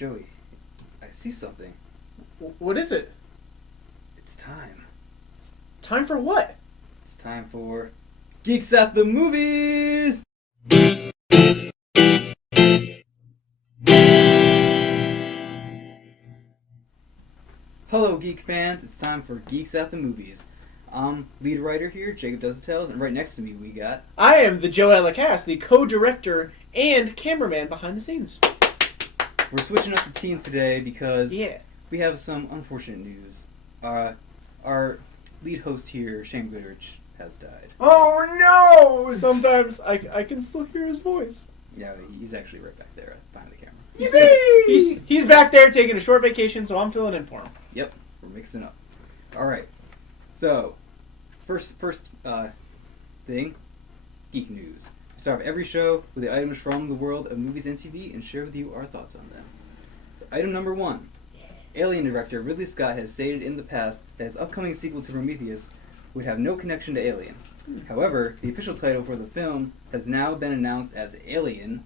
Joey, I see something. What is it? It's time. Time for what? It's time for Geeks at the Movies! Hello, geek fans. It's time for Geeks at the Movies. I'm lead writer here, Jacob Does the Tales, and right next to me we got... I am the Joe Lacasse, the co-director and cameraman behind the scenes. We're switching up the team today because Yeah. we have some unfortunate news. Our lead host here, Shane Goodrich, has died. Oh no! Sometimes I can still hear his voice. Yeah, he's actually right back there behind the camera. He's back there taking a short vacation, so I'm filling in for him. Yep, we're mixing up. All right. So, first thing, geek news. We start off every show with the items from the world of movies and TV and share with you our thoughts on them. So, item number 1. Alien director Ridley Scott has stated in the past that his upcoming sequel to Prometheus would have no connection to Alien. However, the official title for the film has now been announced as Alien: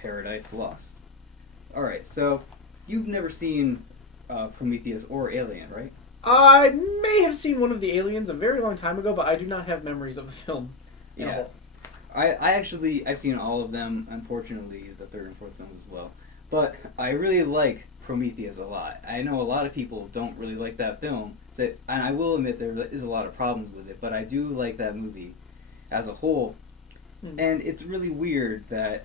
Paradise Lost. Alright, so you've never seen Prometheus or Alien, right? I may have seen one of the Aliens a very long time ago, but I do not have memories of the film. Yeah. I've seen all of them, unfortunately, the third and fourth films as well. But I really like Prometheus a lot. I know a lot of people don't really like that film, and I will admit there is a lot of problems with it, but I do like that movie as a whole. And it's really weird that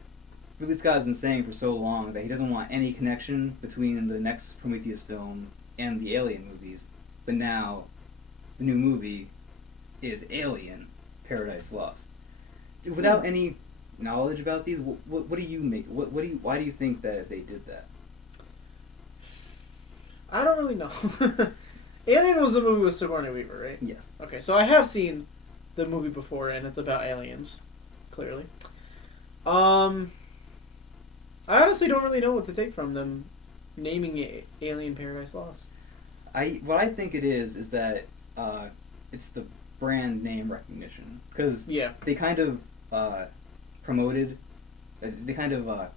Ridley Scott has been saying for so long that he doesn't want any connection between the next Prometheus film and the Alien movies, but now the new movie is Alien: Paradise Lost. Without any knowledge about these, what do you make? Why do you think that they did that? I don't really know. Alien was the movie with Sigourney Weaver, right? Yes. Okay, so I have seen the movie before, and it's about aliens, clearly. I honestly don't really know what to take from them naming it Alien: Paradise Lost. What I think it is that it's the brand name recognition, because they kind of promoted, they kind of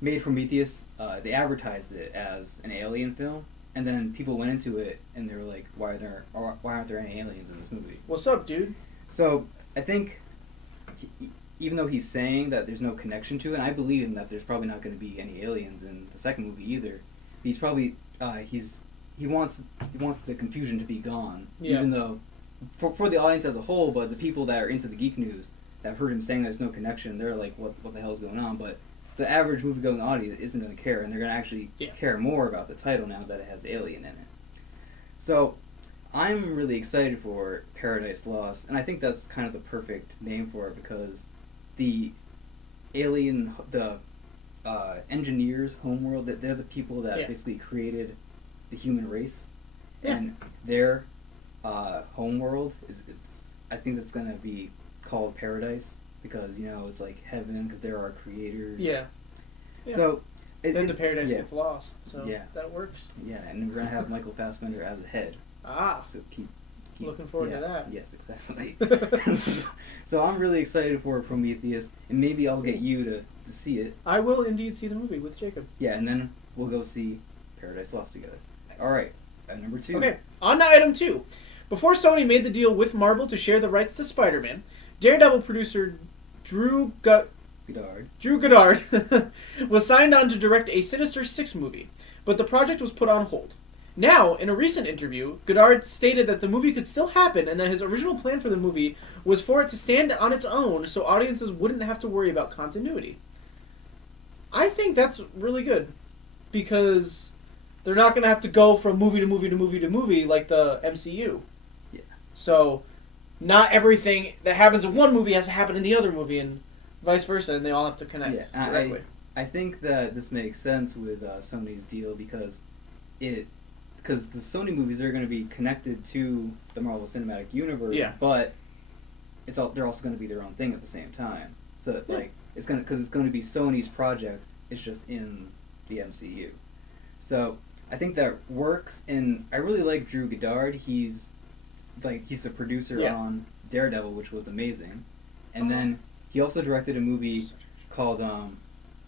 made Prometheus. They advertised it as an alien film, and then people went into it and they were like, why aren't there any aliens in this movie? What's up, dude? So I think even though he's saying that there's no connection to it, and I believe in that there's probably not going to be any aliens in the second movie either. He's probably he wants the confusion to be gone, even though for the audience as a whole, but the people that are into the geek news that have heard him saying there's no connection, they're like, what the hell's going on? But the average movie-going audience isn't going to care, and they're going to actually care more about the title now that it has Alien in it. So I'm really excited for Paradise Lost, and I think that's kind of the perfect name for it, because the alien, the engineers' homeworld, they're the people that basically created the human race, and their homeworld I think that's going to be called Paradise, because it's like heaven, because they're our creators. So then the paradise gets lost, so that works. And we're going to have Michael Fassbender as the head. So keep looking forward to that. Yes, exactly. So I'm really excited for Prometheus, and maybe I'll get you to see it. I will indeed see the movie with Jacob. Yeah, and then we'll go see Paradise Lost together. Nice. All right, number 2. Okay, on to item 2. Before Sony made the deal with Marvel to share the rights to Spider-Man, Daredevil producer Drew Goddard was signed on to direct a Sinister 6 movie, but the project was put on hold. Now, in a recent interview, Goddard stated that the movie could still happen and that his original plan for the movie was for it to stand on its own so audiences wouldn't have to worry about continuity. I think that's really good, because they're not going to have to go from movie to movie to movie to movie like the MCU. Yeah. So not everything that happens in one movie has to happen in the other movie, and vice versa, and they all have to connect directly. I think that this makes sense with Sony's deal, because the Sony movies are going to be connected to the Marvel Cinematic Universe, but they're also going to be their own thing at the same time. So it's going to be Sony's project. It's just in the MCU. So I think that works, and I really like Drew Goddard. He's the producer on Daredevil, which was amazing, and then he also directed a movie called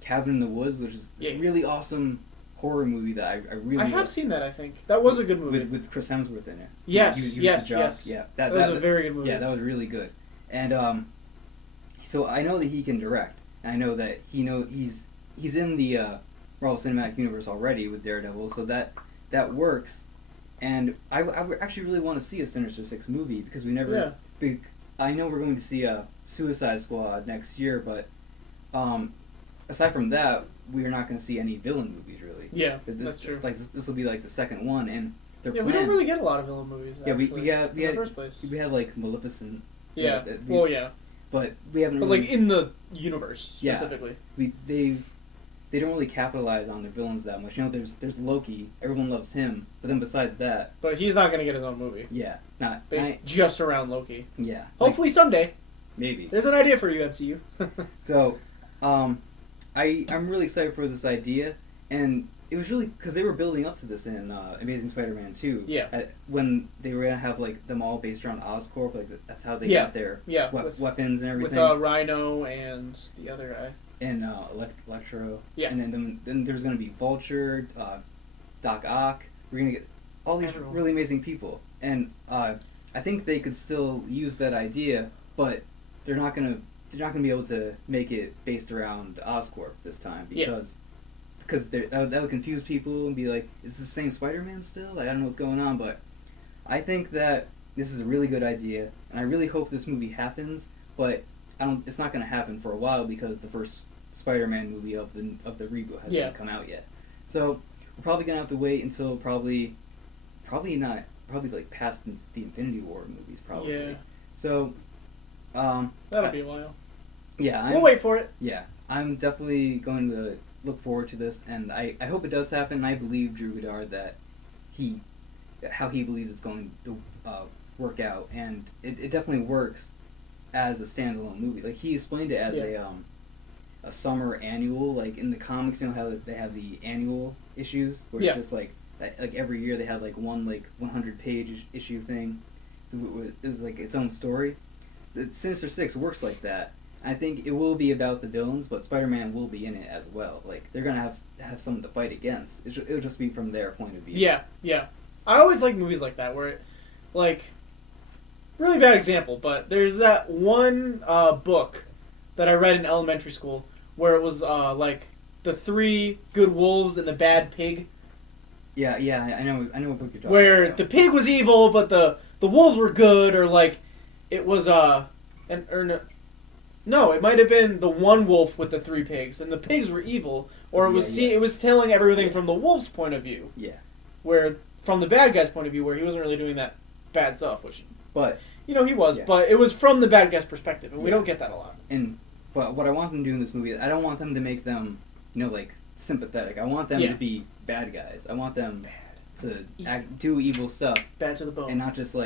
Cabin in the Woods, which is a really awesome horror movie that I really. I have seen that. I think that was a good movie with Chris Hemsworth in it. Yes, he was yes, the yes. Yeah, that was a very good movie. Yeah, that was really good. And so I know that he can direct. And I know that he's in the Marvel Cinematic Universe already with Daredevil, so that works. And I actually really want to see a Sinister Six movie because we never. Yeah. I know we're going to see a Suicide Squad next year, but aside from that, we are not going to see any villain movies really. Yeah, that's true. Like this will be like the second one, and we don't really get a lot of villain movies. Yeah, actually, we had in the first place. We had like Maleficent. Yeah. But we haven't. But really, like in the universe specifically. Yeah, they don't really capitalize on their villains that much. You know, there's Loki. Everyone loves him, but then besides that. But he's not gonna get his own movie. Yeah, not based just around Loki. Yeah. Hopefully someday. Maybe. There's an idea for you, MCU. So, I'm really excited for this idea, and it was really because they were building up to this in Amazing Spider-Man 2. Yeah. When they were gonna have like them all based around Oscorp, like that's how they got their weapons and everything. With Rhino and the other guy. And Electro. Yeah. And then there's gonna be Vulture, Doc Ock. We're gonna get all these really amazing people, and I think they could still use that idea, but they're not gonna be able to make it based around Oscorp this time because that would confuse people and be like, is this the same Spider-Man still? Like, I don't know what's going on, but I think that this is a really good idea, and I really hope this movie happens, but it's not going to happen for a while because the first Spider-Man movie of the reboot hasn't come out yet. So we're probably going to have to wait until probably like past the Infinity War movies probably. Yeah. So that'll be a while. Yeah, we'll wait for it. Yeah, I'm definitely going to look forward to this, and I hope it does happen. I believe Drew Goddard that how he believes it's going to work out, and it definitely works as a standalone movie. Like he explained it as a summer annual. Like in the comics, you know how they have the annual issues where it's just like every year they had like one 100-page issue thing. So it was like its own story. The Sinister Six works like that. I think it will be about the villains, but Spider-Man will be in it as well. Like they're gonna have someone to fight against. It'll just be from their point of view. Yeah. I always like movies like that where, really bad example, but there's that one book that I read in elementary school where it was the three good wolves and the bad pig. Yeah, I know what book you're talking about. Where the pig was evil, but the wolves were good, or it was No, it might have been the one wolf with the three pigs, and the pigs were evil, or it was telling everything from the wolf's point of view. Yeah. Where from the bad guy's point of view, where he wasn't really doing that bad stuff, but he was, but it was from the bad guy's perspective, and we don't get that a lot. But what I want them to do in this movie, I don't want them to make them, sympathetic. I want them to be bad guys. I want them to do evil stuff. Bad to the bone. And not just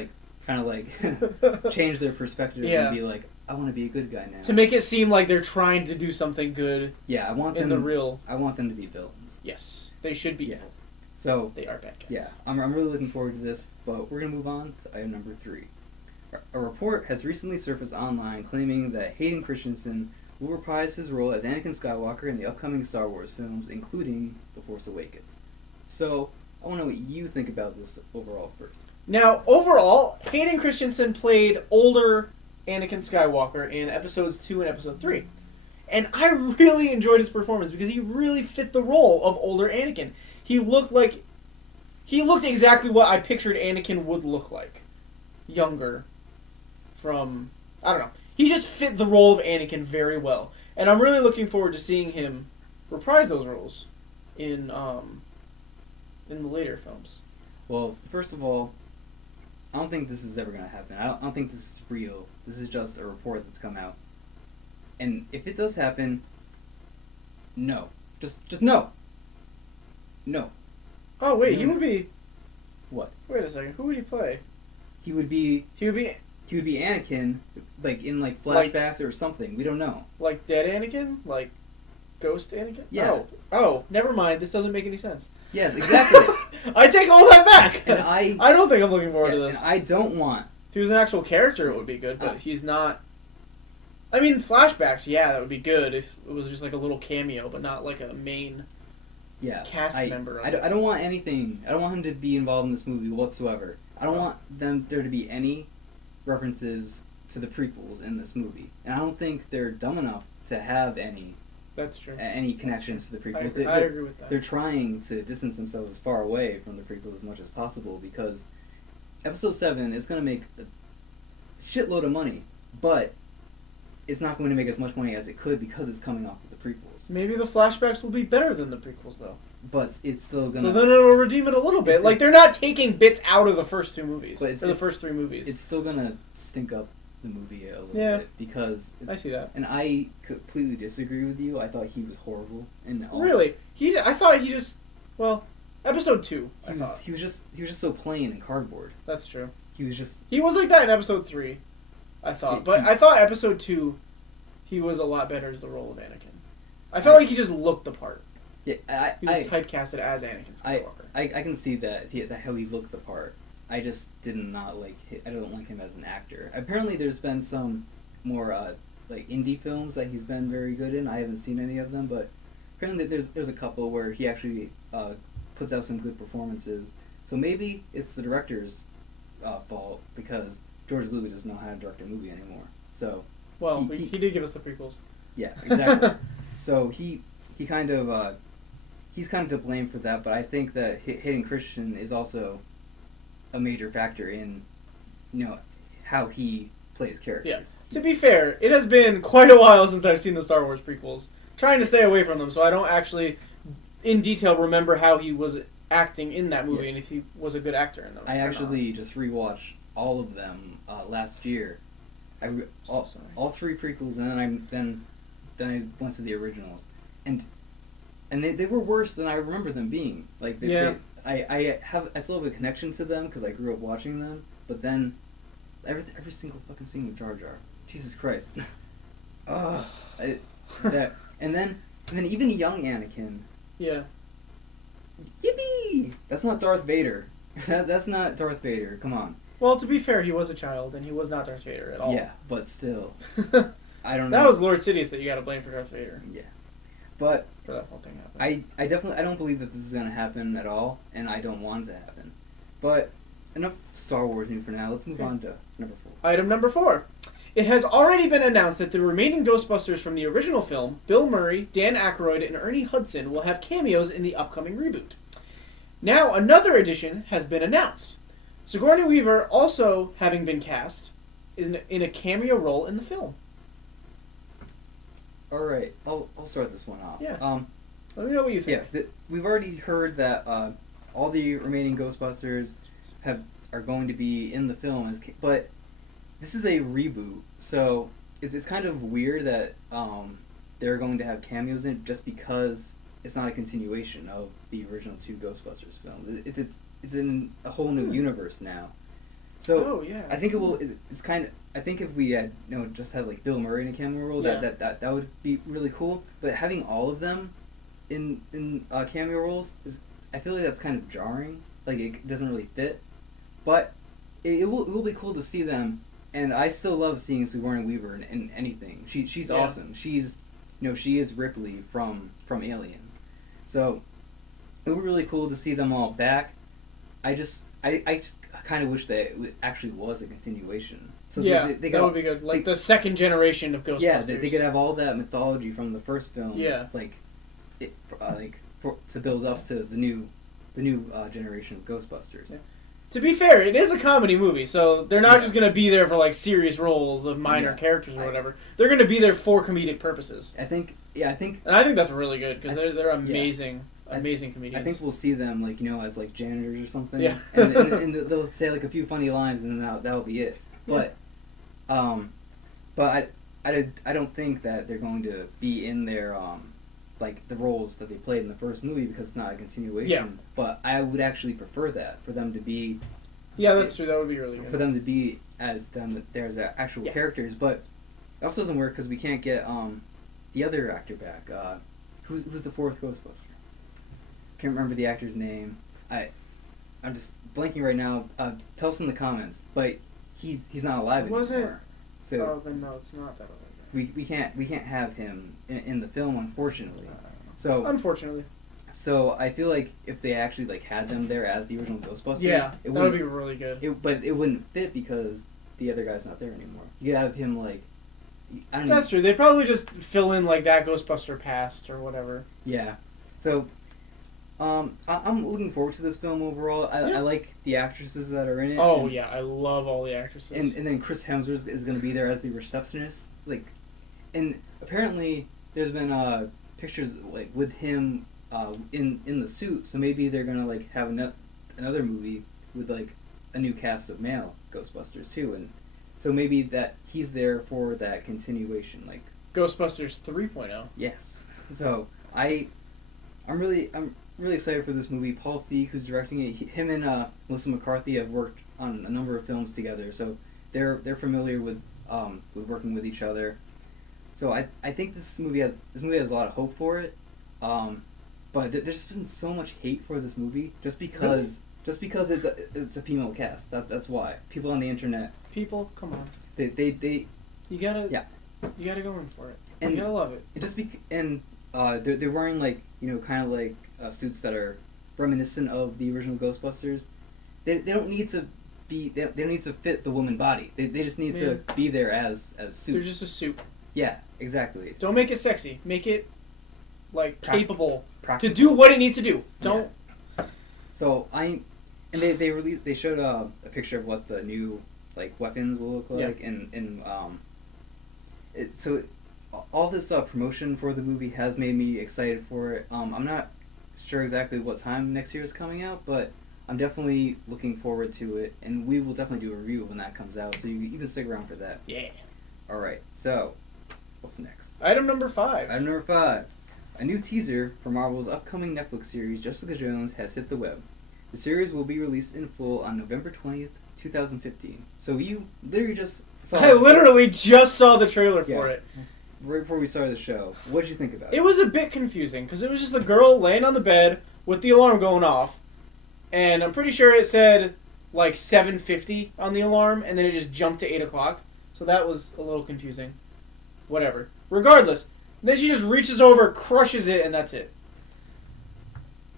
change their perspective and be like, I want to be a good guy now. To make it seem like they're trying to do something good. Yeah, I want them to be villains. Yes, they should be evil. So they are bad guys. Yeah, I'm really looking forward to this, but we're gonna move on to item number 3. A report has recently surfaced online claiming that Hayden Christensen will reprise his role as Anakin Skywalker in the upcoming Star Wars films, including The Force Awakens. So I want to know what you think about this overall first. Now, overall, Hayden Christensen played older Anakin Skywalker in episodes 2 and episode 3. And I really enjoyed his performance because he really fit the role of older Anakin. He looked exactly what I pictured Anakin would look like. Younger. I don't know. He just fit the role of Anakin very well. And I'm really looking forward to seeing him reprise those roles in the later films. Well, first of all, I don't think this is ever going to happen. I don't think this is real. This is just a report that's come out. And if it does happen, no. Just no. No. Oh, wait, he would be... What? Wait a second, who would he play? He would be Anakin, in flashbacks or something. We don't know. Like dead Anakin? Like ghost Anakin? Yeah. Oh, never mind. This doesn't make any sense. Yes, exactly. I take all that back. And I don't think I'm looking forward to this. And I don't want. If he was an actual character, it would be good, but he's not. I mean, flashbacks, yeah, that would be good if it was just like a little cameo, but not like a main cast member. I don't want anything. I don't want him to be involved in this movie whatsoever. I don't want there to be any references to the prequels in this movie, and I don't think they're dumb enough to have any. That's true. Any connections to the prequels. I agree with that. They're trying to distance themselves as far away from the prequels as much as possible because Episode 7 is going to make a shitload of money, but it's not going to make as much money as it could because it's coming off of the prequels. Maybe the flashbacks will be better than the prequels, though. But it's still going to... So then it'll redeem it a little bit. Like, they're not taking bits out of the first two movies. But the first three movies. It's still going to stink up the movie a little bit because... I see that. And I completely disagree with you. I thought he was horrible in all. Really? I thought he just... Well, Episode 2, He was just so plain and cardboard. That's true. He was just... He was like that in Episode 3, I thought. But I thought Episode 2, he was a lot better as the role of Anakin. I felt like he just looked the part. Yeah, he was typecasted as Anakin Skywalker. I can see that how he looked the part. I just did not like. I don't like him as an actor. Apparently, there's been some more like indie films that he's been very good in. I haven't seen any of them, but apparently there's a couple where he actually puts out some good performances. So maybe it's the director's fault because George Lucas doesn't know how to direct a movie anymore. So he did give us the prequels. Yeah, exactly. So he's kind of to blame for that, but I think that Hayden Christensen is also a major factor in, how he plays characters. Yeah. To be fair, it has been quite a while since I've seen the Star Wars prequels. Trying to stay away from them, so I don't actually, in detail, remember how he was acting in that movie and if he was a good actor in them. I actually just rewatched all of them last year. All three prequels, and then I went to the originals, and they were worse than I remember them being. Like I still have a connection to them because I grew up watching them, but then every single fucking scene with Jar Jar, Jesus Christ, and then even young Anakin, yippee! That's not Darth Vader. That's not Darth Vader. Come on. Well, to be fair, he was a child, and he was not Darth Vader at all. Yeah, but still, I don't know. That was Lord Sidious that you got to blame for Darth Vader. Yeah, but for that whole thing happening. I don't believe that this is gonna happen at all, and I don't want it to happen. But enough Star Wars news for now. Let's move on to number 4. Item number 4. It has already been announced that the remaining Ghostbusters from the original film, Bill Murray, Dan Aykroyd, and Ernie Hudson, will have cameos in the upcoming reboot. Now, another addition has been announced. Sigourney Weaver, also having been cast, in a cameo role in the film. All right, I'll start this one off. Yeah. Let me know what you think. Yeah, we've already heard that all the remaining Ghostbusters are going to be in the film, but this is a reboot, so it's kind of weird that they're going to have cameos in it just because it's not a continuation of the original 2 Ghostbusters films. It's in a whole new universe now. So I think it's kind of. I think if we had just had like Bill Murray in a cameo role, that would be really cool. But having all of them in cameo roles I feel like that's kind of jarring. Like it doesn't really fit. But it will be cool to see them. And I still love seeing Sigourney Weaver in anything. She's awesome. She's she is Ripley from Alien. So it would be really cool to see them all back. I just kind of wish that it actually was a continuation. So they that would be good. Like the second generation of Ghostbusters. Yeah, they could have all that mythology from the first films. Yeah. To build up to the new generation of Ghostbusters. Yeah. To be fair, it is a comedy movie, so they're not just going to be there for like serious roles of minor characters or whatever. They're going to be there for comedic purposes. I think and I think that's really good because they're amazing. Amazing comedians. I think we'll see them as like janitors or something. Yeah. and they'll say like a few funny lines and then that'll be it. But I don't think that they're going to be in their like the roles that they played in the first movie because it's not a continuation. Yeah. But I would actually prefer that for them to be. Yeah, that's true. That would be really good. For them to be there's actual characters, but it also doesn't work because we can't get the other actor back. Who's the 4th Ghostbuster? Can't remember the actor's name. I'm just blanking right now. Tell us in the comments. But he's not alive anymore. So then no, it's not that other we can't have him in the film, unfortunately. So unfortunately. So I feel like if they actually like had them there as the original Ghostbusters, that would be really good. But it wouldn't fit because the other guy's not there anymore. You could have him like. That's true. They probably just fill in like that Ghostbuster past or whatever. Yeah. So, I'm looking forward to this film overall. I like the actresses that are in it. Oh yeah, I love all the actresses. And then Chris Hemsworth is going to be there as the receptionist. Like, and apparently there's been pictures like with him in the suit. So maybe they're gonna like have another movie with like a new cast of male Ghostbusters too, and so maybe that he's there for that continuation, like Ghostbusters 3.0. Yes. So I'm really excited for this movie. Paul Feig, who's directing it, him and Melissa McCarthy have worked on a number of films together, so they're familiar with working with each other. So I think this movie has a lot of hope for it. But there's just been so much hate for this movie just because it's a female cast. That's why people on the internet. People, come on. They you gotta you gotta go in for it. And you gotta love it. They're wearing like kind of like suits that are reminiscent of the original Ghostbusters. They don't need to be they don't need to fit the woman body. They just need to be there as suits. They're just a suit. Yeah, exactly. Don't make it sexy. Make it like capable practical. to do what it needs to do. Don't. Yeah. So they showed a picture of what the new like weapons will look like, and all this promotion for the movie has made me excited for it. I'm not sure exactly what time next year is coming out, but I'm definitely looking forward to it, and we will definitely do a review when that comes out. So you can stick around for that. Yeah. All right. So what's next? Item number 5. Item number 5. A new teaser for Marvel's upcoming Netflix series Jessica Jones has hit the web. The series will be released in full on November 20th, 2015. So you literally just saw I literally just saw the trailer for it. Right before we started the show. What did you think about it? It was a bit confusing because it was just the girl laying on the bed with the alarm going off, and I'm pretty sure it said like 7:50 on the alarm, and then it just jumped to 8 o'clock. So that was a little confusing. Whatever. Regardless, then she just reaches over, crushes it, and that's it.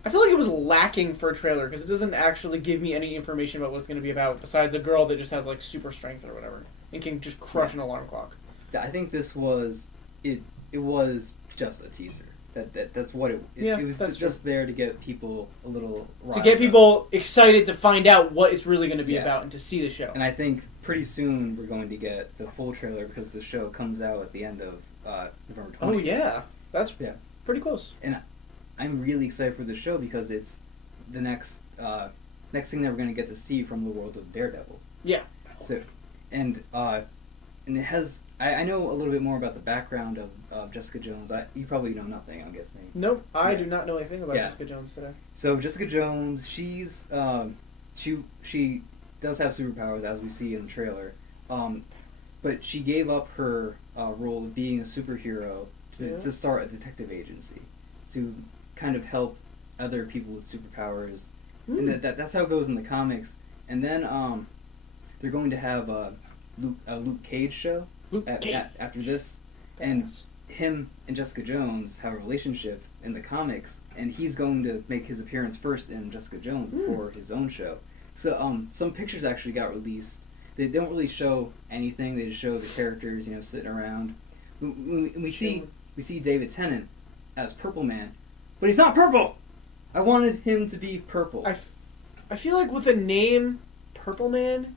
I feel like it was lacking for a trailer because it doesn't actually give me any information about what it's going to be about besides a girl that just has like super strength or whatever and can just crush an alarm clock. I think this was it was just a teaser. That's what it was just there to get people a little to get people excited to find out what it's really going to be about and to see the show. And I think pretty soon we're going to get the full trailer because the show comes out at the end of November 20th. Oh yeah, that's pretty close. And I'm really excited for the show because it's the next thing that we're going to get to see from the world of Daredevil. Yeah. So, and it has. I know a little bit more about the background of Jessica Jones. You probably know nothing, I'm guessing. Nope, I do not know anything about Jessica Jones today. So Jessica Jones, she's she does have superpowers as we see in the trailer, but she gave up her role of being a superhero to start a detective agency to kind of help other people with superpowers, and that's how it goes in the comics. And then they're going to have a Luke Cage show after this, and him and Jessica Jones have a relationship in the comics, and he's going to make his appearance first in Jessica Jones before his own show. So some pictures actually got released. They don't really show anything. They just show the characters, sitting around. We see David Tennant as Purple Man, but he's not purple. I wanted him to be purple. I feel like with a name Purple Man,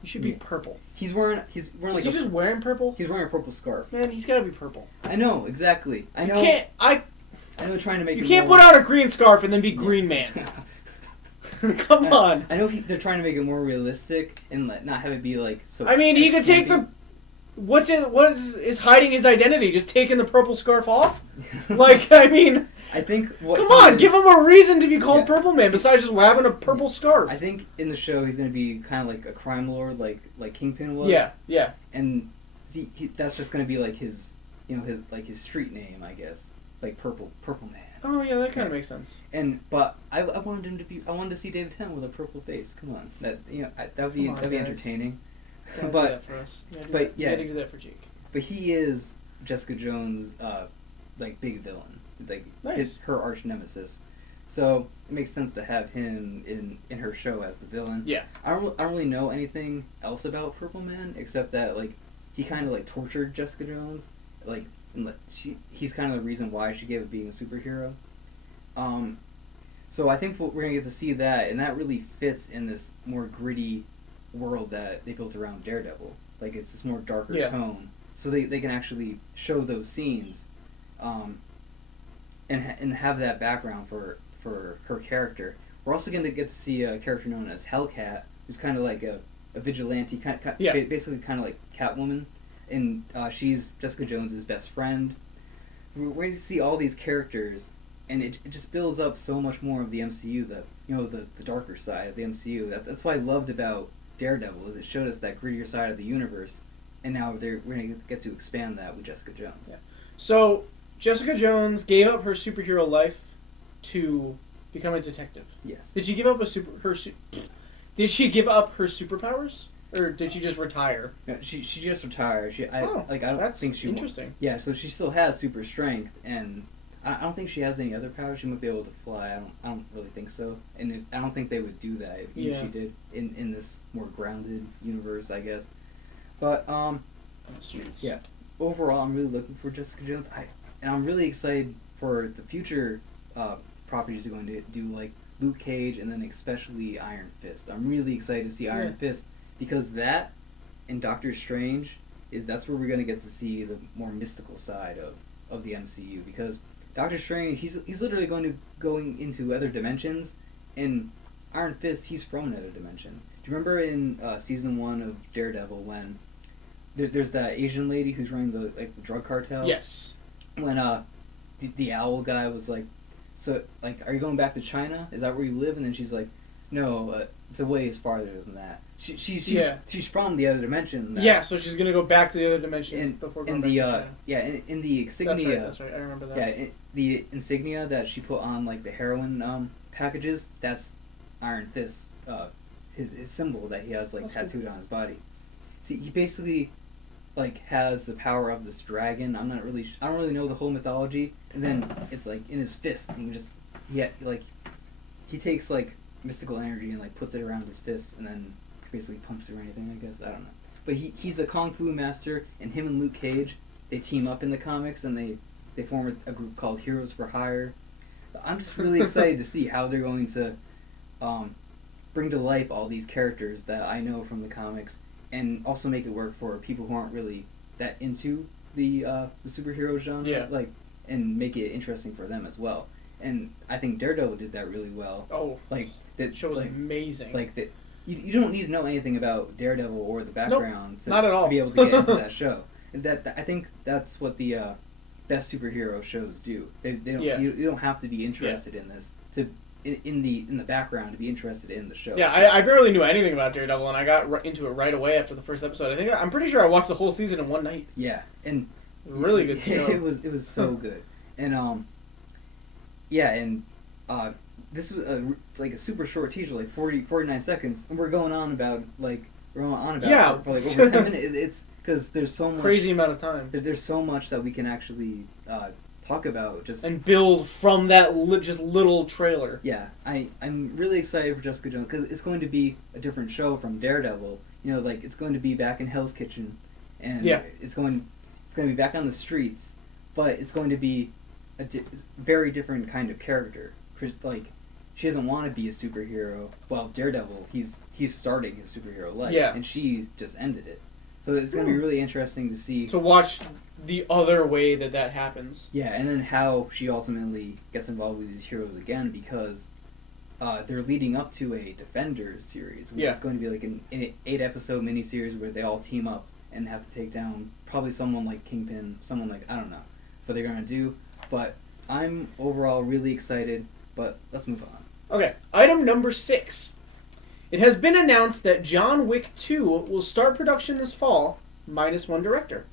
he should be purple. He's wearing Is he just wearing purple? He's wearing a purple scarf. Man, he's gotta be purple. I know, exactly. I know. I know, trying to make. You can't put on a green scarf and then be Green Man. Come on. I know they're trying to make it more realistic and not have it be like so. I mean, he could take the. What is hiding his identity? Just taking the purple scarf off? I mean. I think give him a reason to be called Purple Man besides just having a purple scarf. I think in the show he's going to be kind of like a crime lord, like Kingpin was. Yeah. And that's just going to be like his street name, I guess, like Purple Man. Oh yeah, that kind of makes sense. But I wanted him to be. I wanted to see David Tennant with a purple face. Come on, that would be entertaining. But do that for us. You gotta do that for Jake. but he is Jessica Jones' like big villain, like Nice. her arch nemesis. So it makes sense to have him in her show as the villain. Yeah. I don't really know anything else about Purple Man except that like he kind of like tortured Jessica Jones, like he's kind of the reason why she gave up being a superhero. So I think we're gonna get to see that, and that really fits in this more gritty world that they built around Daredevil. Like it's this more darker tone, so they can actually show those scenes, and have that background for her character. We're also going to get to see a character known as Hellcat, who's kind of like a vigilante, basically kind of like Catwoman, and she's Jessica Jones's best friend. We're going to see all these characters, and it just builds up so much more of the MCU, the darker side of the MCU. That's what I loved about Daredevil, is it showed us that grittier side of the universe, and now we're going to get to expand that with Jessica Jones. Yeah. So Jessica Jones gave up her superhero life to become a detective. Yes. Did she give up Did she give up her superpowers, or did she just retire? No, she just retired. I don't that's think she. Interesting. Yeah, so she still has super strength, and I don't think she has any other powers. She might be able to fly. I don't really think so, and I don't think they would do that if she did in this more grounded universe, I guess. But yeah. Overall, I'm really looking for Jessica Jones. And I'm really excited for the future properties they're going to do, like Luke Cage and then especially Iron Fist. I'm really excited to see Iron Fist, because that and Doctor Strange that's where we're going to get to see the more mystical side of the MCU, because Doctor Strange, he's literally going into other dimensions, and Iron Fist, he's from another dimension. Do you remember in season 1 of Daredevil when there's that Asian lady who's running the drug cartel? Yes. When the owl guy was like, so like, are you going back to China? Is that where you live? And then she's like, no, it's a ways farther than that. She's from the other dimension. Yeah, so she's gonna go back to the other dimensions before going back to China. In the insignia. That's right. I remember that. Yeah, the insignia that she put on like the heroin packages. That's Iron Fist. His symbol that he has tattooed on his body. See, he basically has the power of this dragon. I don't really know the whole mythology. And then it's like in his fist. And he takes mystical energy and puts it around his fist, and then basically pumps it or anything. I guess I don't know. But he's a kung fu master, and him and Luke Cage, they team up in the comics, and they form a group called Heroes for Hire. I'm just really excited to see how they're going to bring to life all these characters that I know from the comics, and also make it work for people who aren't really that into the superhero genre. Yeah. And make it interesting for them as well. And I think Daredevil did that really well. Oh, that show was amazing. You don't need to know anything about Daredevil or the background not at all. to be able to get into that show. And I think that's what the best superhero shows do. They don't. You don't have to be interested in this in the background to be interested in the show. Yeah, so. I barely knew anything about Daredevil, and I got into it right away after the first episode. I'm pretty sure I watched the whole season in one night. Yeah, and really good show. It was so good, and this was a super short teaser, 49 seconds, and we're going on about it for over 10 minutes. It's because there's so much crazy amount of time. There's so much that we can actually talk about and build from that just little trailer. Yeah, I'm really excited for Jessica Jones because it's going to be a different show from Daredevil. It's going to be back in Hell's Kitchen, and it's going to be back on the streets, but it's going to be a very different kind of character. She doesn't want to be a superhero. Well, Daredevil, he's starting his superhero life, and she just ended it. So it's going to be really interesting to see. To watch the other way that happens. Yeah, and then how she ultimately gets involved with these heroes again, because they're leading up to a Defenders series, which is going to be an 8-episode miniseries where they all team up and have to take down probably someone like Kingpin, someone I don't know what they're going to do. But I'm overall really excited, but let's move on. Okay, item number 6. It has been announced that John Wick 2 will start production this fall, minus one director.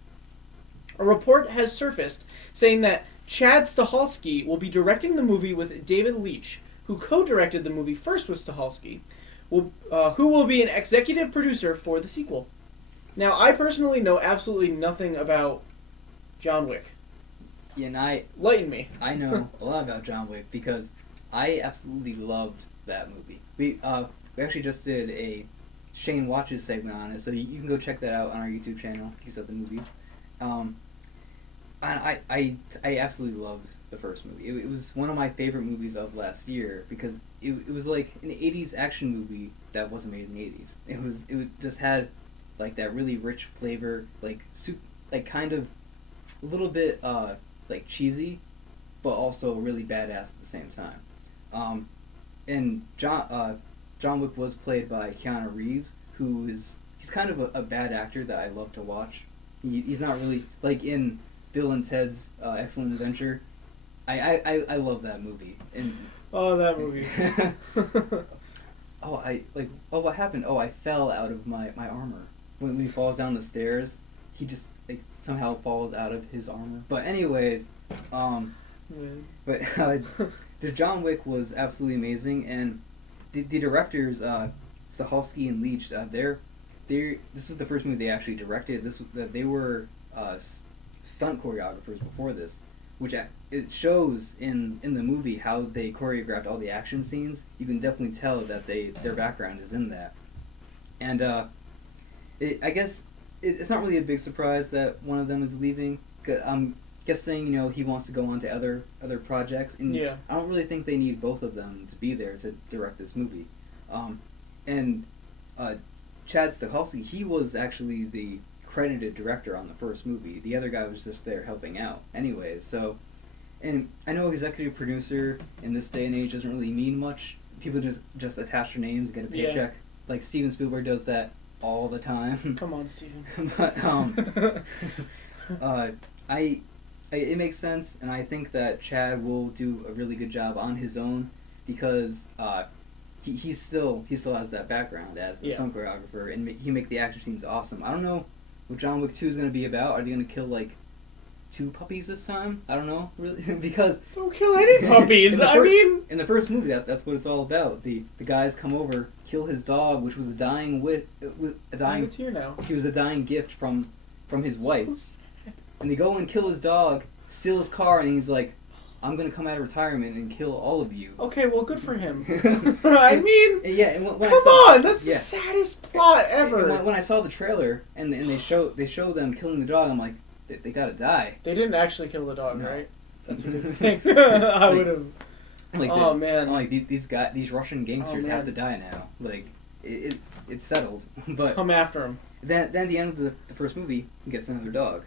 A report has surfaced saying that Chad Stahelski will be directing the movie with David Leitch, who co-directed the movie first with Stahelski, who will be an executive producer for the sequel. Now, I personally know absolutely nothing about John Wick. Yeah, and Lighten me. I know a lot about John Wick because I absolutely loved that movie. We actually just did a Shane Watches segment on it, so you can go check that out on our YouTube channel, Geeks at the Movies. I absolutely loved the first movie. It was one of my favorite movies of last year because it was like an 80s action movie that wasn't made in the 80s. It just had like that really rich flavor, like kind of a little bit like cheesy, but also really badass at the same time. And John Wick was played by Keanu Reeves, he's kind of a bad actor that I love to watch. He's not really like in Bill and Ted's Excellent Adventure. I love that movie. And Oh, that movie. what happened? Oh, I fell out of my armor. When he falls down the stairs, he just like somehow falls out of his armor. But anyways, the John Wick was absolutely amazing, and the directors Stahelski and Leach, this was the first movie they actually directed. They were stunt choreographers before this, which it shows in the movie how they choreographed all the action scenes. You can definitely tell that their background is in that, and I guess it's not really a big surprise that one of them is leaving. I'm guessing he wants to go on to other projects, and yeah. I don't really think they need both of them to be there to direct this movie. And Chad Stahelski, he was actually the credited director on the first movie. The other guy was just there helping out. Anyways, so, and I know executive producer in this day and age doesn't really mean much. People just attach their names and get a paycheck. Yeah. Like Steven Spielberg does that all the time. Come on, Steven. But it makes sense, and I think that Chad will do a really good job on his own because he still has that background as a stunt choreographer, and he make the action scenes awesome. I don't know what John Wick 2 is going to be about. Are they going to kill like 2 puppies this time? I don't know, really, because don't kill any puppies. In the first movie, that's what it's all about. The guys come over, kill his dog, which was a dying It's here now. He was a dying gift from his wife, and they go and kill his dog, steal his car, and he's like, I'm gonna come out of retirement and kill all of you. Okay, well, good for him. I mean, yeah. And when come on, that's the saddest plot ever. And when I saw the trailer and they show them killing the dog, I'm like, they gotta die. They didn't actually kill the dog, right? That's a good thing. I would have. Like man, like these Russian gangsters have to die now. Like it's settled. But come after him. Then at the end of the first movie, he gets another dog.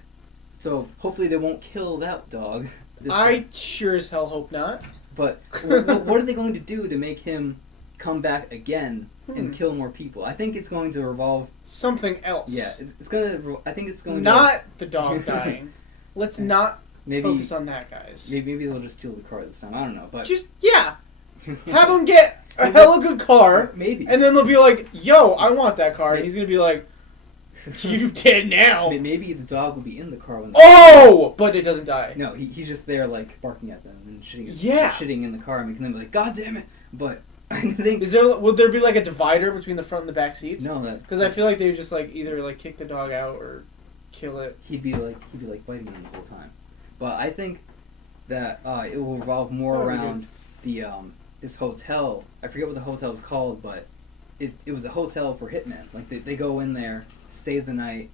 So hopefully they won't kill that dog. I sure as hell hope not. But what are they going to do to make him come back again and kill more people? I think it's going to revolve something else. Yeah, it's gonna. I think it's going not the dog dying. Let's not focus on that, guys. Maybe they'll just steal the car this time. I don't know, but just have him get a hella good car. Maybe, and then they'll be like, "Yo, I want that car," and he's gonna be like, "You dead now." Maybe the dog will be in the car when. But it doesn't die. No, he's just there like barking at them and shitting in the car, making them be like, "God damn it!" But I think will there be like a divider between the front and the back seats? No, because I feel like they would just like either like kick the dog out or kill it. He'd be like biting him the whole time. But I think that it will revolve more around the this hotel. I forget what the hotel is called, but it was a hotel for hitmen. Like they go in there, stay the night,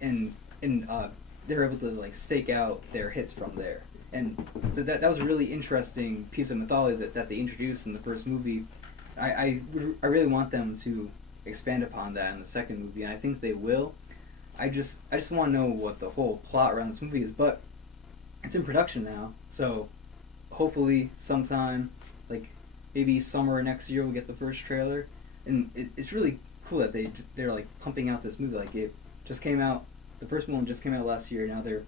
and they're able to like stake out their hits from there. And so that was a really interesting piece of mythology that they introduced in the first movie. I really want them to expand upon that in the second movie, and I think they will. I just want to know what the whole plot around this movie is, but it's in production now, so hopefully sometime, like maybe summer next year, we'll get the first trailer. And it's really cool that they're like pumping out this movie. Like it just came out, the first one just came out last year. Now they're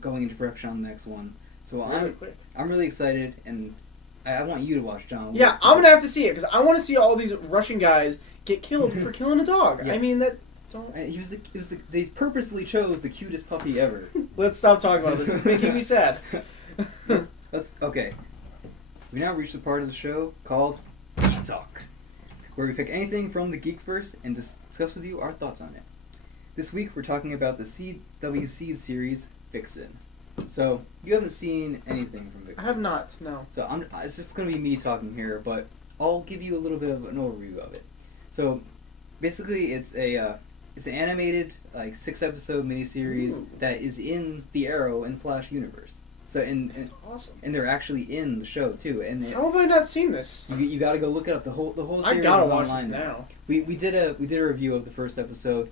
going into production on the next one. So I'm really excited, and I want you to watch John Wick. Yeah, I'm gonna have to see it because I want to see all these Russian guys get killed for killing a dog. Yeah. I mean that. They purposely chose the cutest puppy ever. Let's stop talking about this. It's making me sad. That's okay. We now reached the part of the show called Geek Talk, where we pick anything from the Geekverse and discuss with you our thoughts on it. this week we're talking about the CW Seed series Vixen. So you haven't seen anything from Vixen. I have not. No. So it's just going to be me talking here, but I'll give you a little bit of an overview of it. So basically, it's an animated 6-episode miniseries that is in the Arrow and Flash universe. So That's awesome. And they're actually in the show too. And How have I not seen this? you got to go look it up. The whole series I gotta is watch online this now. We did a review of the first episode,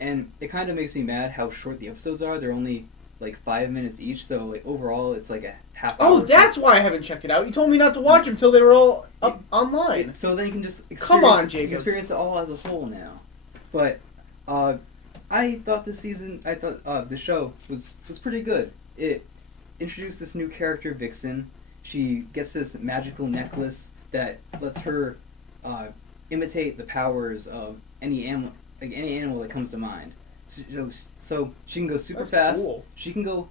and it kind of makes me mad how short the episodes are. They're only 5 minutes each, so overall it's like a half hour. Oh, that's why I haven't checked it out. You told me not to watch them until they were all up online. So then you can just experience it all as a whole now. But I thought the show was pretty good. It introduced this new character, Vixen. She gets this magical necklace that lets her imitate the powers of any animal that comes to mind. So she can go super fast. Cool. She can go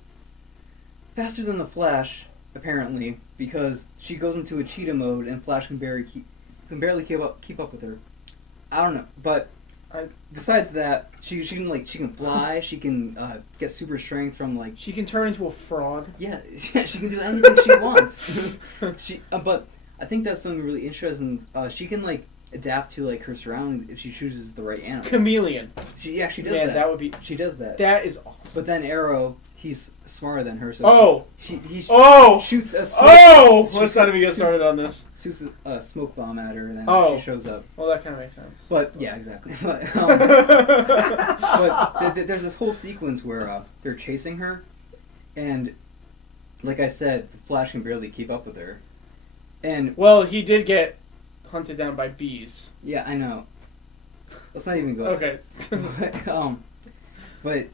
faster than the Flash, apparently, because she goes into a cheetah mode and Flash can barely keep up with her. I don't know, but besides that, she can fly. She can get super strength from She can turn into a frog. Yeah, she can do anything she wants. But I think that's something really interesting. She can adapt to her surroundings if she chooses the right animal. Chameleon. She does Man, that. that would be. She does that. That is awesome. But then Arrow, he's smarter than her, so he shoots a smoke, let's not even get started on this. Shoots a smoke bomb at her, and then she shows up. Well, that kind of makes sense. But yeah, exactly. But there's this whole sequence where they're chasing her, and like I said, the Flash can barely keep up with her. And well, he did get hunted down by bees. Yeah, I know. Let's not even go. Okay. But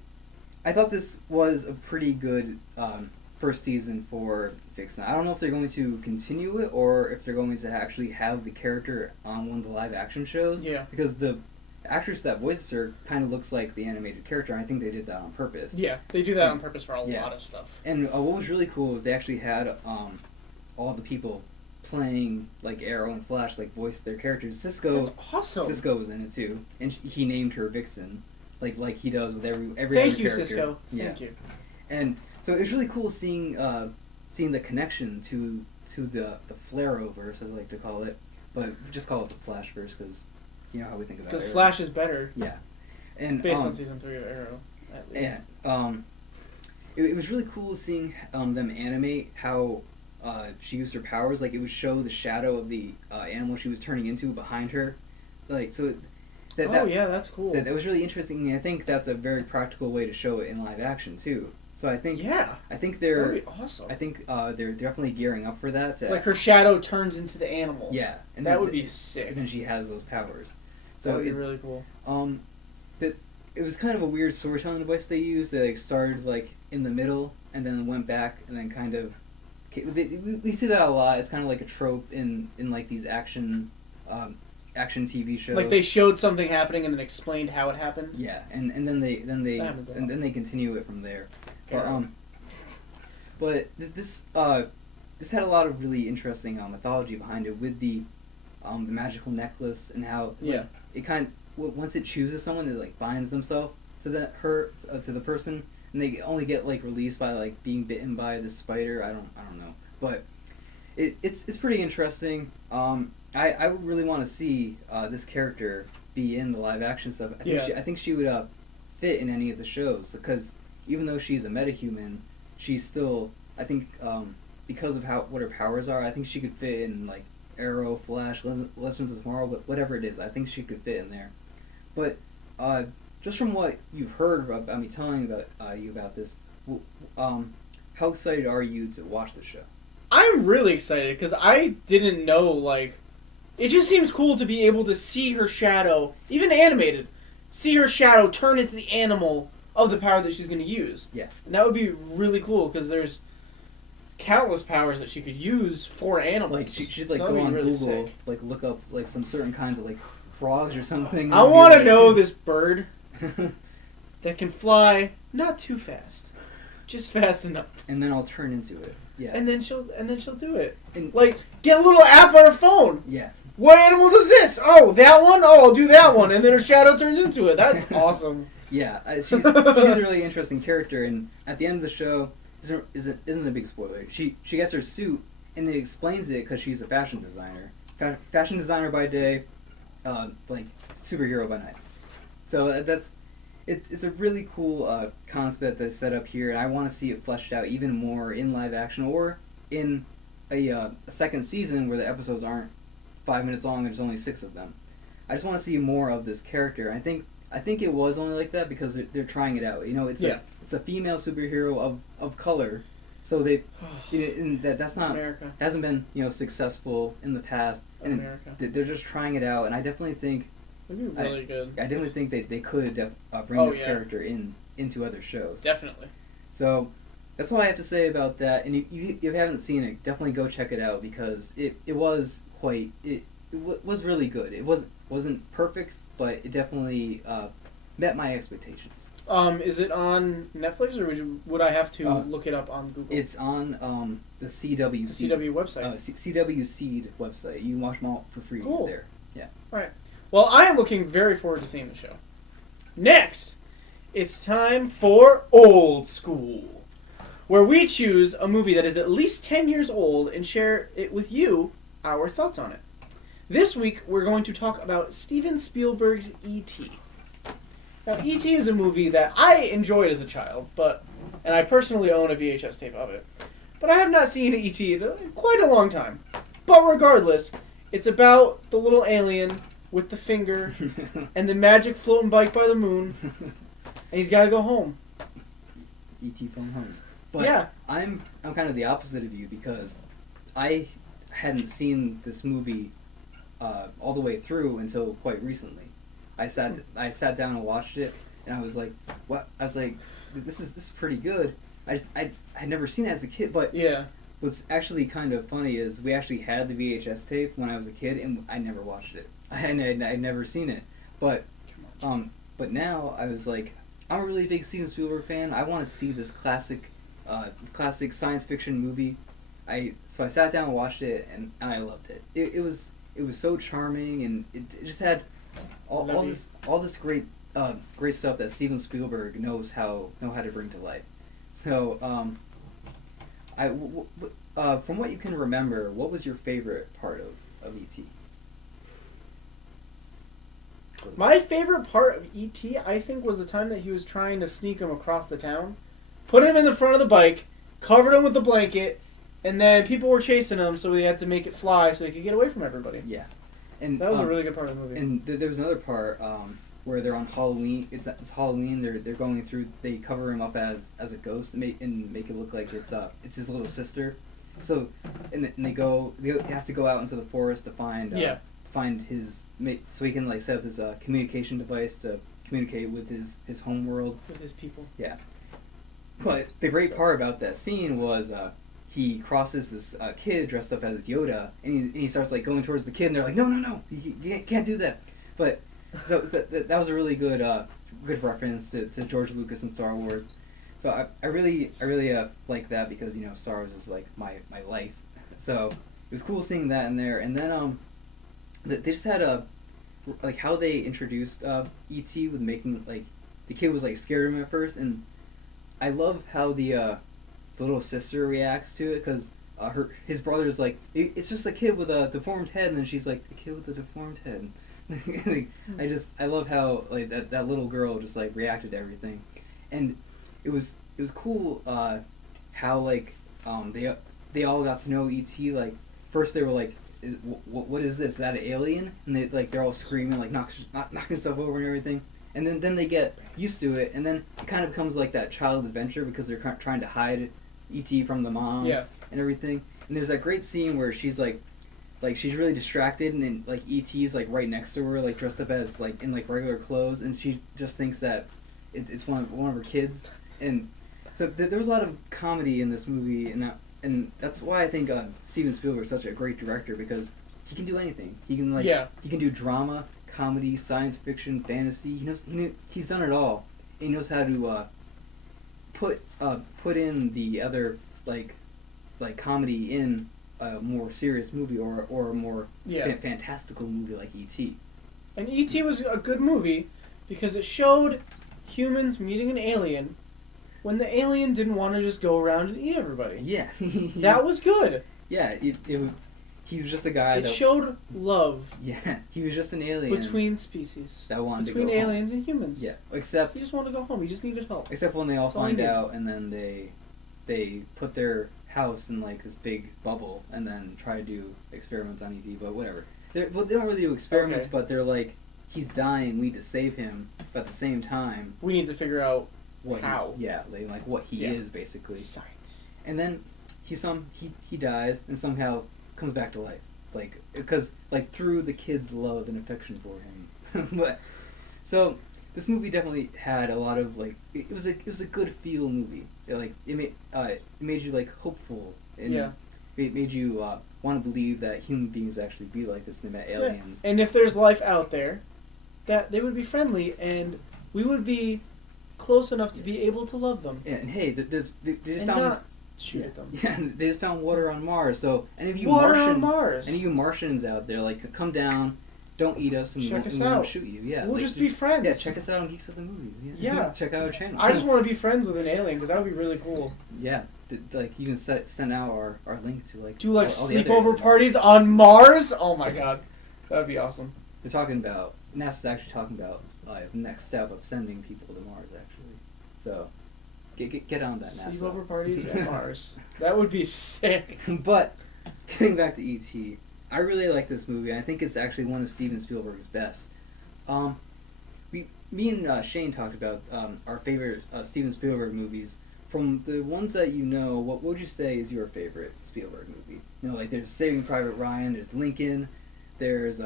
I thought this was a pretty good first season for Vixen. I don't know if they're going to continue it or if they're going to actually have the character on one of the live action shows. Yeah. Because the actress that voices her kind of looks like the animated character, and I think they did that on purpose. Yeah, they do that on purpose for a lot of stuff. And what was really cool was they actually had all the people playing Arrow and Flash voice their characters. That's awesome. Cisco was in it too, and he named her Vixen, like he does with every Thank other you, character. Cisco. Yeah. Thank you. And so it was really cool seeing the connection to the Flareoverse, as I like to call it, but we just call it the Flashverse because you know how we think about it. Because Flash is better. Yeah, and based on season 3 of Arrow, at least. Yeah. It was really cool seeing them animate how she used her powers. It would show the shadow of the animal she was turning into behind her. That's cool. That was really interesting, and I think that's a very practical way to show it in live action too. So I think I think they're that'd be awesome. I think they're definitely gearing up for that. Her shadow turns into the animal. Yeah, and that would be sick. And then she has those powers. So that would be really cool. It was kind of a weird storytelling device they used. They started in the middle and then went back and then kind of. We see that a lot. It's kind of like a trope in these action TV shows. They showed something happening and then explained how it happened. Yeah, and then they continue it from there. But this had a lot of really interesting mythology behind it with the magical necklace and how it kind of once it chooses someone, it binds themselves to the person. And they only get released by being bitten by the spider. I don't know, but it's pretty interesting. I really want to see this character be in the live action stuff. I think she would fit in any of the shows because even though she's a metahuman, she's still because of what her powers are. I think she could fit in Arrow, Flash, Legends of Tomorrow, but whatever it is, I think she could fit in there. But just from what you've heard about me telling you about this, how excited are you to watch the show? I'm really excited because I didn't know, it just seems cool to be able to see her shadow, even animated, see her shadow turn into the animal of the power that she's going to use. Yeah. And that would be really cool because there's countless powers that she could use for animals. She should go on really Google, look up some certain kinds of frogs or something. I want to know this bird that can fly not too fast, just fast enough. And then I'll turn into it. Yeah. And then she'll do it. And get a little app on her phone. Yeah. What animal does this? Oh, that one? Oh, I'll do that one. And then her shadow turns into it. That's awesome. Yeah, she's a really interesting character, and at the end of the show, isn't a big spoiler. She gets her suit, and it explains it because she's a fashion designer. Fashion designer by day, like superhero by night. So it's a really cool concept that's set up here, and I want to see it fleshed out even more in live action or in a second season where the episodes aren't 5 minutes long and there's only 6 of them. I just want to see more of this character. I think it was only like that because they're trying it out. You know, it's a female superhero of color, so that's not America. Hasn't been successful in the past, and America. They're just trying it out. And I definitely think It'd be really good. I definitely think they could bring this character into other shows. Definitely. So that's all I have to say about that. And if you haven't seen it, definitely go check it out because it was really good. It wasn't perfect, but it definitely met my expectations. Is it on Netflix or would I have to look it up on Google? It's on the CW website. CW Seed website. You can watch them all for free there. Yeah. All right. Well, I am looking very forward to seeing the show. Next, it's time for Old School, where we choose a movie that is at least 10 years old and share it with you, our thoughts on it. This week, we're going to talk about Steven Spielberg's E.T. Now, E.T. is a movie that I enjoyed as a child, and I personally own a VHS tape of it, but I have not seen E.T. in quite a long time. But regardless, it's about the little alien with the finger and the magic floating bike by the moon, and he's got to go home. E.T. phone home. But yeah. I'm kind of the opposite of you because I hadn't seen this movie all the way through until quite recently. I sat down and watched it, and I was like, "What?" I was like, "This is pretty good." I had never seen it as a kid, but yeah. What's actually kind of funny is we actually had the VHS tape when I was a kid, and I never watched it. I'd never seen it, but now I was like, I'm a really big Steven Spielberg fan. I want to see this classic science fiction movie. So I sat down and watched it, and I loved it. It was so charming, and it just had all this great stuff that Steven Spielberg knows how to bring to life. So from what you can remember, what was your favorite part of E.T.? My favorite part of E.T., I think, was the time that he was trying to sneak him across the town, put him in the front of the bike, covered him with the blanket, and then people were chasing him, so he had to make it fly so he could get away from everybody. Yeah. And that was a really good part of the movie. And there was another part where they're on Halloween. It's Halloween. They're going through. They cover him up as a ghost and make it look like it's his little sister. So and they have to go out into the forest to find his so he can like set up this communication device to communicate with his home world, with his people. Yeah. But the great part about that scene was he crosses this kid dressed up as Yoda, and he starts like going towards the kid, and they're like, no, you can't do that. But so that was a really good reference to George Lucas and Star Wars. So I really like that because Star Wars is like my life. So it was cool seeing that in there, and then they just had like how they introduced E.T. with making like the kid was like scared of him at first, and I love how the little sister reacts to it because his brother's like, it's just a kid with a deformed head, and then she's like, the kid with the deformed head. I love how like that little girl just like reacted to everything, and it was cool how like they all got to know E.T. Like first they were like, what is this? Is that an alien? And they're all screaming like knocking stuff over and everything. And then they get used to it, and then it kind of becomes like that child adventure because they're trying to hide E.T. from the mom and everything. And there's that great scene where she's like she's really distracted, and then like E.T.'s like right next to her, like dressed up as like in like regular clothes, and she just thinks that it's one of her kids. And so there was a lot of comedy in this movie, and that's why I think Steven Spielberg is such a great director because he can do anything. He can he can do drama, comedy, science fiction, fantasy. He's done it all. He knows how to put in the other like comedy in a more serious movie or a more fantastical movie like E.T. And E.T. was a good movie because it showed humans meeting an alien when the alien didn't want to just go around and eat everybody. Yeah. That was good. Yeah, he was just a guy It showed love. Yeah, he was just an alien. Between species. That wanted Between to go aliens home. and humans. Yeah, except... He just wanted to go home. He just needed help. Except when they all That's all find he out, and then they put their house in, like, this big bubble, and then try to do experiments on ET, but whatever. They don't really do experiments, but they're like, he's dying, we need to save him, but at the same time... We need to figure out how. Like what he is, basically. Science. And then he dies, and somehow comes back to life. Like, because, like, through the kid's love and affection for him. But, so, this movie definitely had a lot of, like, it was a good feel movie. It made you, like, hopeful. And it made you want to believe that human beings would actually be like this, and they met aliens. Yeah. And if there's life out there, that they would be friendly, and we would be close enough to be able to love them. Yeah, and hey, they just and found... not shoot at them. Yeah, and they just found water on Mars, so any of you Martians out there, like, come down, don't eat us, and we won't shoot you. Yeah, we'll just be friends. Yeah, check us out on Geeks of the Movies. Yeah. Check out our channel. I just want to be friends with an alien, because that would be really cool. Yeah, like, you can send out our link to, like... Do, like, sleepover parties on Mars? Oh my god. That would be awesome. They're talking about... NASA's actually talking about the next step of sending people to Mars, actually. So... Get on that, NASA. Sleepover parties at Mars. That would be sick. But, getting back to E.T., I really like this movie. I think it's actually one of Steven Spielberg's best. Me and Shane talked about our favorite Steven Spielberg movies. From the ones that you know, what would you say is your favorite Spielberg movie? You know, like, there's Saving Private Ryan, there's Lincoln, there's...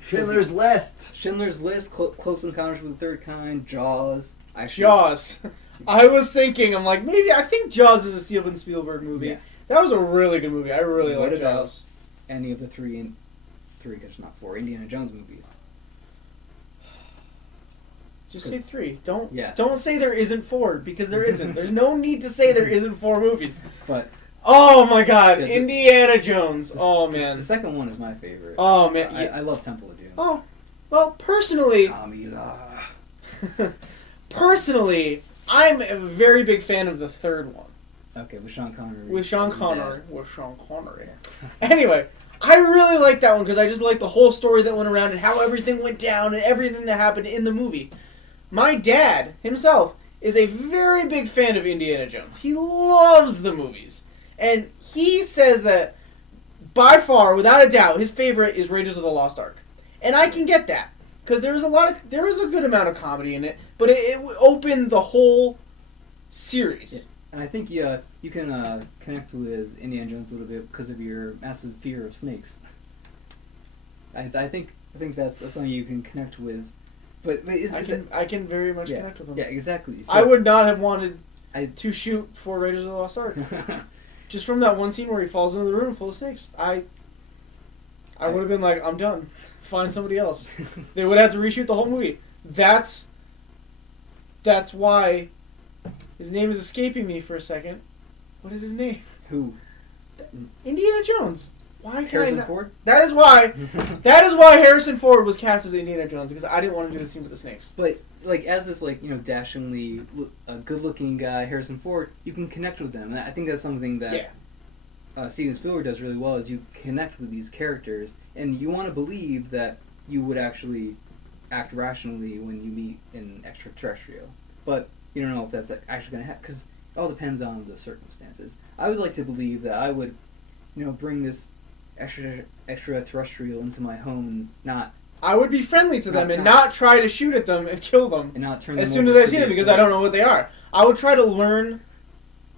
Schindler's List. Schindler's List, Close Encounters with the Third Kind, Jaws. Jaws. I was thinking, I'm like, maybe, I think Jaws is a Steven Spielberg movie. Yeah. That was a really good movie. I really like Jaws. Any of the three, because not four, Indiana Jones movies. Just say three. Don't say there isn't four, because there isn't. There's no need to say there isn't four movies. But oh my god, Indiana Jones. Man. The second one is my favorite. Oh man. I love Temple of Doom. Oh, well, personally... Personally, I'm a very big fan of the third one. Okay, with Sean Connery. With Sean Connery. Anyway, I really like that one because I just like the whole story that went around and how everything went down and everything that happened in the movie. My dad, himself, is a very big fan of Indiana Jones. He loves the movies. And he says that, by far, without a doubt, his favorite is Raiders of the Lost Ark. And I can get that. Because there was a good amount of comedy in it, but it opened the whole series. Yeah. And I think you can connect with Indiana Jones a little bit because of your massive fear of snakes. I think that's something you can connect with. But I can very much connect with them. Yeah, exactly. So, I would not have wanted to shoot for Raiders of the Lost Ark. Just from that one scene where he falls into the room full of snakes. I would have been like, I'm done. Find somebody else. They would have to reshoot the whole movie. That's why his name is escaping me for a second. What is his name? Who? Indiana Jones. Why can't Harrison Ford? That is why Harrison Ford was cast as Indiana Jones, because I didn't want to do the scene with the snakes. But like as this dashingly good-looking guy, Harrison Ford, you can connect with them. And I think that's something that Steven Spielberg does really well, is you connect with these characters, and you want to believe that you would actually act rationally when you meet an extraterrestrial. But you don't know if that's actually going to happen, because it all depends on the circumstances. I would like to believe that I would, bring this extraterrestrial into my home and not... I would be friendly to them and not try to shoot at them and kill them and not turn them as soon as I see them, because I don't know what they are. I would try to learn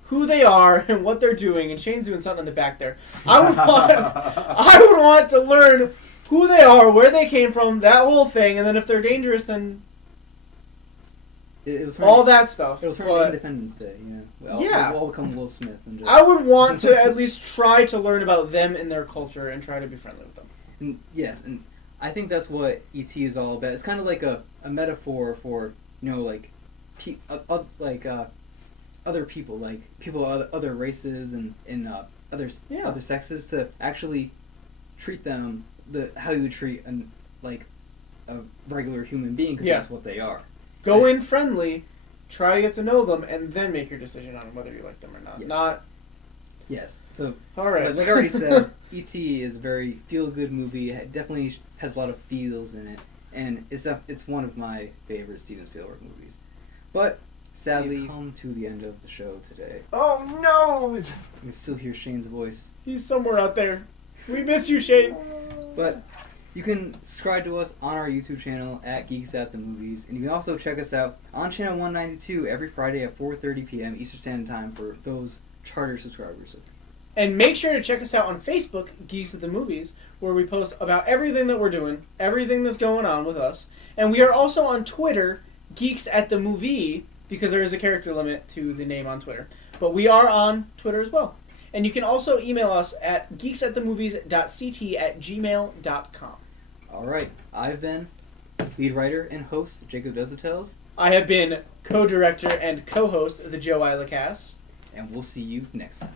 who they are and what they're doing, and Shane's doing something in the back there. I would want to learn who they are, where they came from, that whole thing, and then if they're dangerous, then all that stuff. It was her Independence Day, yeah. We'll all become Will Smith. And just... I would want to at least try to learn about them and their culture and try to be friendly with them. And, yes, and I think that's what E.T. is all about. It's kind of like a metaphor for, other people, like people of other races and other sexes, to actually treat them how you would treat a regular human being, because that's what they are. Go in friendly, try to get to know them, and then make your decision on whether you like them or not. Yes. Not. Yes. So, All right. like I already said, E.T. is a very feel-good movie. It definitely has a lot of feels in it, and it's one of my favorite Steven Spielberg movies. But sadly, we've come to the end of the show today. Oh no! You can still hear Shane's voice, He's somewhere out there. We miss you, Shane. but you can subscribe to us on our YouTube channel at Geeks at the Movies, and you can also check us out on channel 192 every Friday at 4:30 p.m. Eastern Standard Time for those Charter subscribers. And make sure to check us out on Facebook, Geeks at the Movies, where we post about everything that we're doing, everything that's going on with us. And we are also on Twitter, Geeks at the Movie, because there is a character limit to the name on Twitter. But we are on Twitter as well. And you can also email us at geeksatthemovies.ct@gmail.com. All right, I've been lead writer and host Jacob Does the Tells, I have been co-director and co-host, the Joe Ilacass. and we'll see you next time.